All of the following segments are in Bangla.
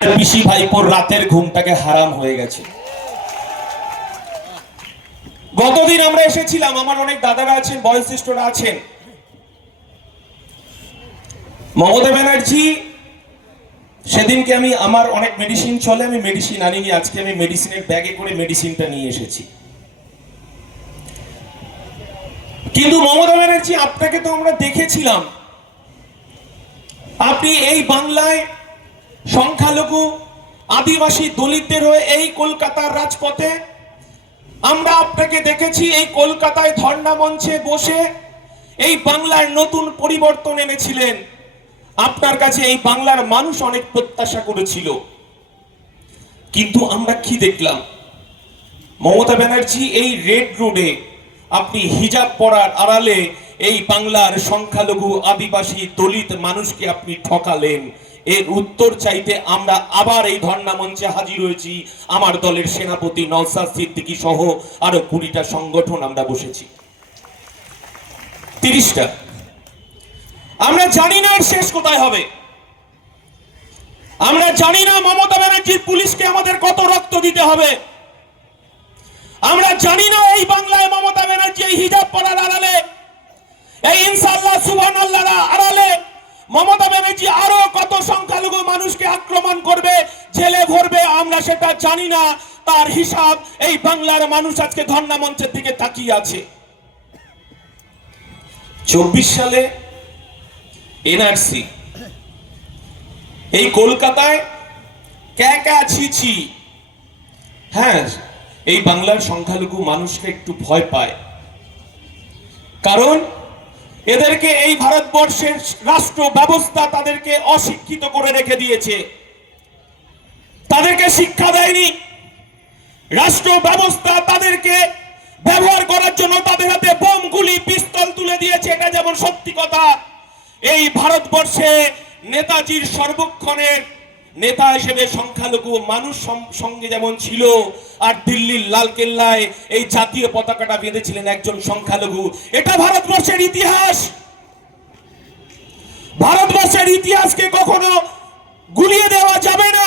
পিসি ভাইপোর রাতের ঘুমটাকে হারাম হয়ে গেছে। গতদিন আমরা এসেছিলাম, আমার অনেক দাদারা আছেন, বয়োজ্যেষ্ঠরা আছেন। মমতা ব্যানার্জি সেদিনকে আমার অনেক মেডিসিন চলে, আমি মেডিসিন আনিনি, আজকে আমি মেডিসিনের ব্যাগে করে মেডিসিনটা নিয়ে এসেছি। কিন্তু মমতা ব্যানার্জি, আপনাকে তো আমরা দেখেছিলাম, আপনি এই বাংলায় সংখ্যালঘু আদিবাসী দলিতদের হয়ে এই কলকাতার রাজপথে আমরা আপনাকে দেখেছি, এই কলকাতায় ধর্ণা মঞ্চে বসে এই বাংলার নতুন পরিবর্তন এনেছিলেন। আপনার কাছে এই বাংলার মানুষ অনেক প্রত্যাশা করেছিল, কিন্তু আমরা কি দেখলাম? মমতা ব্যানার্জি, এই রেড রোডে আপনি হিজাব পরার আড়ালে এই বাংলার সংখ্যালঘু আদিবাসী দলিত মানুষকে আপনি ঠকালেন। এর উত্তর চাইতে আমরা আবার এই ধর্ণা মঞ্চে হাজির হয়েছি। আমার দলের সেনাপতি নওশাদ সিদ্দিকী সহ আরো 20টা সংগঠন আমরা বসেছি, 30টা। আমরা জানি না এর শেষ কোথায় হবে। আমরা জানি না মমতা ব্যানার্জির পুলিশকে আমাদের কত রক্ত দিতে হবে। আমরা জানি না এই বাংলায় মমতা ব্যানার্জি এই হিজাব পরার আড়ালে, এই ইনশাআল্লাহ সুবহানাল্লাহর আড়ালে মমতা ব্যানার্জি আরো কত সংখ্যালঘু মানুষকে আক্রমণ করবে, জেলে ভরবে। আমরা সেটা জানি না। তার হিসাব এই বাংলার মানুষ আজকে ধর্ণা মঞ্চের দিকে তাকিয়ে আছে। 24 সালে এনআরসি এই কলকাতায় ক্যা ছি। হ্যাঁ, এই বাংলার সংখ্যালঘু মানুষকে একটু ভয় পায়, কারণ এদেরকে এই ভারতবর্ষের রাষ্ট্র ব্যবস্থা তাদেরকে অশিক্ষিত করে রেখে দিয়েছে, তাদেরকে শিক্ষা দেয়নি। রাষ্ট্র ব্যবস্থা তাদেরকে ব্যবহার করার জন্য তাদের হাতে বোম, গুলি, পিস্তল তুলে দিয়েছে। এটা যেমন সত্যি কথা, এই ভারতবর্ষে নেতাজির সর্বক্ষণের নেতা হিসেবে সংখ্যালঘু মানুষ সঙ্গে যেমন ছিল, আর দিল্লির লালকেল্লায় এই জাতীয় পতাকাটা বেঁধেছিলেন একজন সংখ্যালঘু। এটা ভারতবর্ষের ইতিহাস। ভারতবর্ষের ইতিহাসকে কখনো গুলিয়ে দেওয়া যাবে না,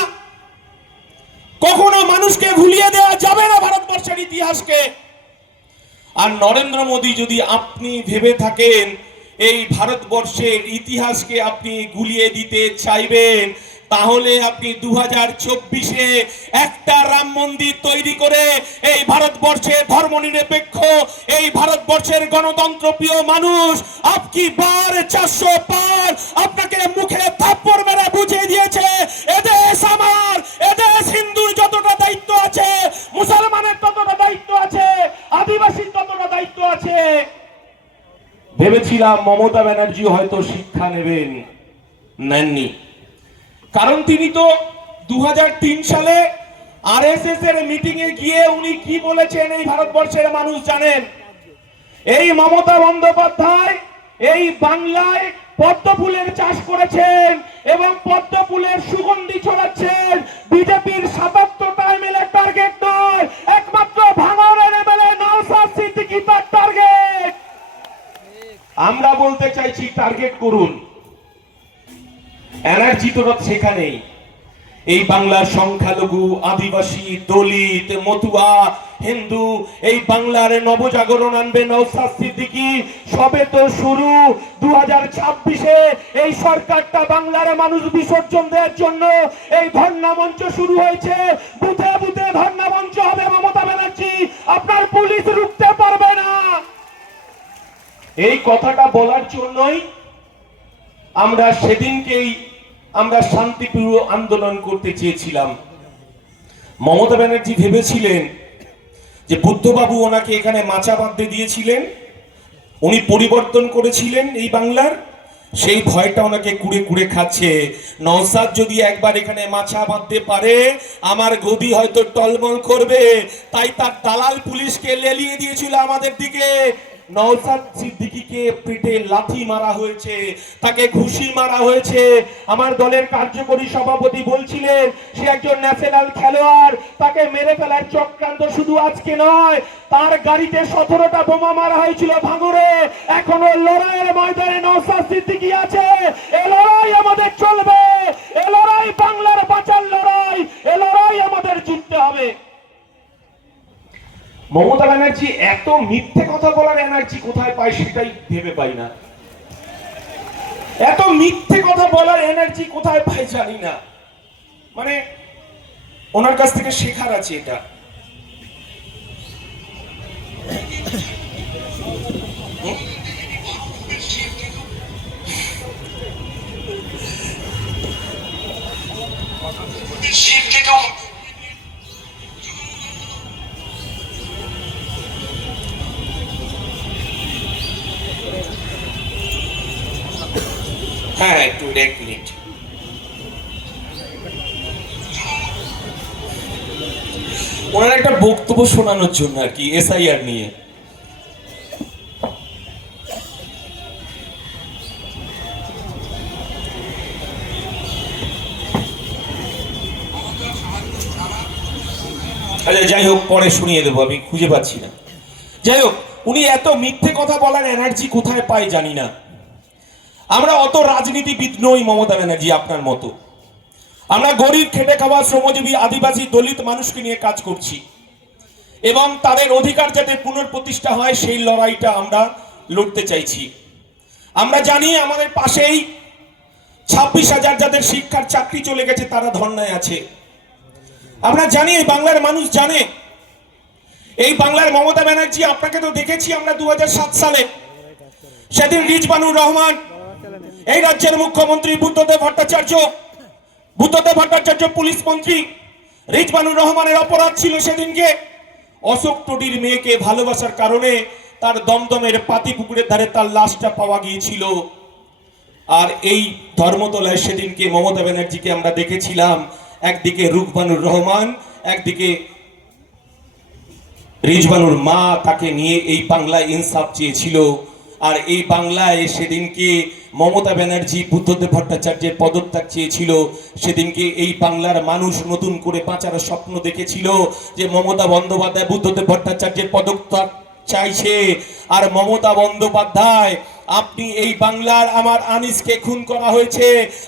কখনো মানুষকে ভুলিয়ে দেওয়া যাবে না ভারতবর্ষের ইতিহাসকে। আর নরেন্দ্র মোদী, যদি আপনি ভেবে থাকেন এই ভারতবর্ষের ইতিহাসকে আপনি গুলিয়ে দিতে চাইবেন, তাহলে আপনি 2024-এ একটা রাম মন্দির তৈরি করে এই ভারতবর্ষে ধর্মনিরপেক্ষ, এই ভারতবর্ষের গণতন্ত্র প্রিয় মানুষ আপকি বার 400 পার আপনাকে মুখে থাপ্পড় মেরে বুঝিয়ে দিয়েছে, এদেশ আমার, এদেশ হিন্দুর যতটা দায়িত্ব আছে, মুসলমানের ততটা দায়িত্ব আছে, আদিবাসীর ততটা দায়িত্ব আছে। ভেবেছিলাম মমতা ব্যানার্জি হয়তো শিক্ষা নেননি, কারণ তিনি তো 2003 সালে আরএসএস এর মিটিং এ গিয়ে উনি কি বলেছেন এই ভারতবর্ষের মানুষ জানেন। এই মমতা বন্দ্যোপাধ্যায় এই বাংলায় পদ্ম ফুলের চাষ করেছেন এবং পদ্ম ফুলের সুগন্ধি ছড়াচ্ছেন। বিজেপির 77টা এমএলএ টার্গেট নয়, একমাত্র ভাঙড়ের এমএলএ নওশাদ সিদ্দিকী তার টার্গেট। আমরা বলতে চাইছি, টার্গেট করুন। এনার্জি তো সেখানেই। এই বাংলার সংখ্যালঘু আদিবাসী দলিত মতুয়া হিন্দু, এই বাংলার নবজাগরণ আনবে নওশাদ সিদ্দিকী। সবে তো শুরু। 2026-এ এই সরকারটা বাংলার মানুষ বিসর্জন দেওয়ার জন্য এই ধর্ণা মঞ্চ শুরু হয়েছে। বুথে বুথে ধর্ণা মঞ্চ হবে মমতা ব্যানার্জি, আপনার পুলিশ রুখতে পারবে না। এই কথাটা বলার জন্যই আমরা সেদিনকেই শান্তিপূর্ণ আন্দোলন করতে চেয়েছিলাম। মমতা ব্যানার্জি ভেবেছিলেন যে বুদ্ধবাবু ওনাকে এখানে মাচা বাঁধতে দিয়েছিলেন, উনি পরিবর্তন করেছিলেন এই বাংলার, সেই ভয়টা ওনাকে কুড়ে কুড়ে খাচ্ছে। নওশাদ যদি একবার এখানে মাচা বাঁধতে পারে, আমার গদি হয়তো টলমল করবে। তাই তার দালাল পুলিশকে লেলিয়ে দিয়েছিল আমাদের দিকে। নওশাদ সিদ্দিকীকে পেটে লাথি মারা হয়েছে, তাকে ঘুষি মারা হয়েছে। আমার দলের কার্যকরী সভাপতি বলছিলেন সে একজন ন্যাশনাল খেলোয়াড়, তাকে মেরে ফেলার চক্রান্ত শুধু আজকে নয়, তার গাড়িতে 17টা বোমা মারা হয়েছিল ভাঙড়ে। এখনো লড়াইয়ের ময়দানে নওশাদ সিদ্দিকী আছে। এই লড়াই আমাদের চলবে, এই লড়াই বাংলার বাঁচার লড়াই। মমতা ব্যানার্জি এত মিথ্যে কথা বলার এনার্জি কোথায় পায় সেটাই ভেবে পাই না। এত মিথ্যে কথা বলার এনার্জি কোথায় পায় জানি না। মানে ওনার কাছ থেকে শেখার আছে এটা। হ্যাঁ একটু এক মিনিট। ওনার একটা বক্তব্য শোনানোর জন্য আর কি এসআইআর নিয়ে। আচ্ছা যাই হোক, পরে শুনিয়ে দেবো, আমি খুঁজে পাচ্ছি না। যাই হোক, উনি এত মিথ্যে কথা বলার এনার্জি কোথায় পায় জানি না। আমরা অত রাজনীতিবিদ নই মমতা ব্যানার্জি আপনার মতো। আমরা গরিব, খেটে খাওয়া, শ্রমজীবী, আদিবাসী, দলিত মানুষকে নিয়ে কাজ করছি এবং তাদের অধিকার যাতে পুনঃপ্রতিষ্ঠা হয় সেই লড়াইটা আমরা লড়তে চাইছি। আমরা জানি আমাদের পাশেই 26,000 যাদের শিক্ষার চাকরি চলে গেছে তারা ধর্নায় আছে। আমরা জানি, এই বাংলার মানুষ জানে, এই বাংলার মমতা ব্যানার্জি, আপনাকে তো দেখেছি আমরা 2007 সালে, সেদিন রিজবানুর রহমান এই রাজ্যের মুখ্যমন্ত্রী, বুদ্ধদেব ভট্টাচার্য পুলিশ মন্ত্রী। রিজবানুর রহমানের অপরাধ ছিল সেদিনকে অশোক টোডির মেয়েকে ভালোবাসার কারণে তার দমদমের পাতিপুকুরের ধারে তার লাশটা পাওয়া গিয়েছিল। আর এই ধর্মতলায় সেদিনকে মমতা ব্যানার্জিকে আমরা দেখেছিলাম, একদিকে রুকবানুর রহমান, একদিকে রিজবানুর মা, তাকে নিয়ে এই বাংলায় ইনসাফ চেয়েছিল। আর এই বাংলায় সেদিনকে মমতা ব্যানার্জি বুদ্ধদেব ভট্টাচার্যের পদত্যাগ চেয়েছিল। সেদিনকে এই বাংলার মানুষ নতুন করে বাঁচার স্বপ্ন দেখেছিল যে মমতা বন্দ্যোপাধ্যায় বুদ্ধদেব ভট্টাচার্যের পদত্যাগ চাইছে। আর মমতা বন্দ্যোপাধ্যায়, আপনি এই বাংলার আমার আনিসকে খুন করা হয়েছে,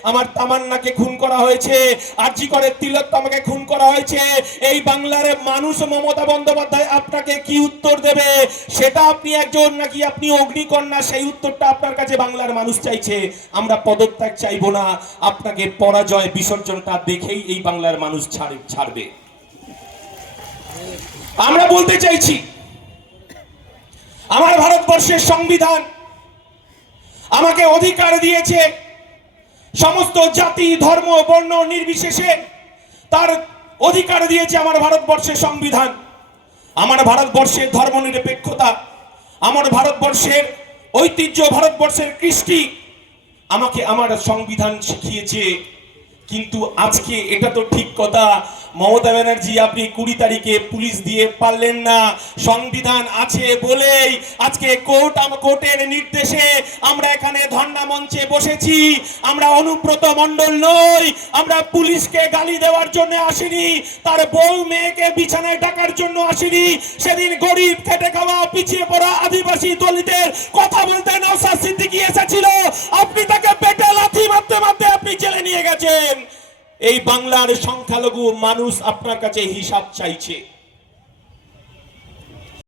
আমার তামান্নাকে খুন করা হয়েছে, আরজি করে তিলোত্তমাকে খুন করা হয়েছে। এই বাংলার মানুষ মমতা বন্দ্যোপাধ্যায় আপনাকে কি উত্তর দেবে? সেটা আপনি একজন নাকি আপনি অগ্নিকন্যা, সেই উত্তরটা আপনার কাছে বাংলার মানুষ চাইছে। আমরা পদত্যাগ চাইবো না, আপনাকে পরাজয় বিসর্জনটা দেখেই এই বাংলার মানুষ ছাড়বে। আমরা বলতে চাইছি, আমার ভারতবর্ষের সংবিধান আমাকে অধিকার দিয়েছে সমস্ত জাতি, ধর্ম, বর্ণ নির্বিশেষে তার অধিকার দিয়েছে আমার ভারতবর্ষের সংবিধান। আমার ভারতবর্ষের ধর্মনিরপেক্ষতা, আমার ভারতবর্ষের ঐতিহ্য, ভারতবর্ষের কৃষ্টি আমাকে আমার সংবিধান শিখিয়েছে। কিন্তু আজকে এটা তো ঠিক কথা, মমতা ব্যানার্জি আপনি 20 তারিখে পুলিশ দিয়ে পারলেন না। সংবিধান আছে বলেই আজকে কোর্টের নির্দেশে আমরা এখানে ধর্ণা মঞ্চে বসেছি। আমরা অনুব্রত মণ্ডল নই, আমরা পুলিশকে গালি দেওয়ার জন্য আসিনি, তার বউ মেয়েকে বিছানায় ডাকার জন্য আসিনি। সেদিন গরিব, খেটে খাওয়া, পিছিয়ে পড়া, আদিবাসী, দলিতের কথা বলতে নওশাদ সিদ্দিকী এসেছিল। আপনি তাকে পেটে লাথি মারতে মারতে আপনি জেলে নিয়ে গেছেন। এই বাংলার সংখ্যালঘু মানুষ আপনার কাছে হিসাব চাইছে।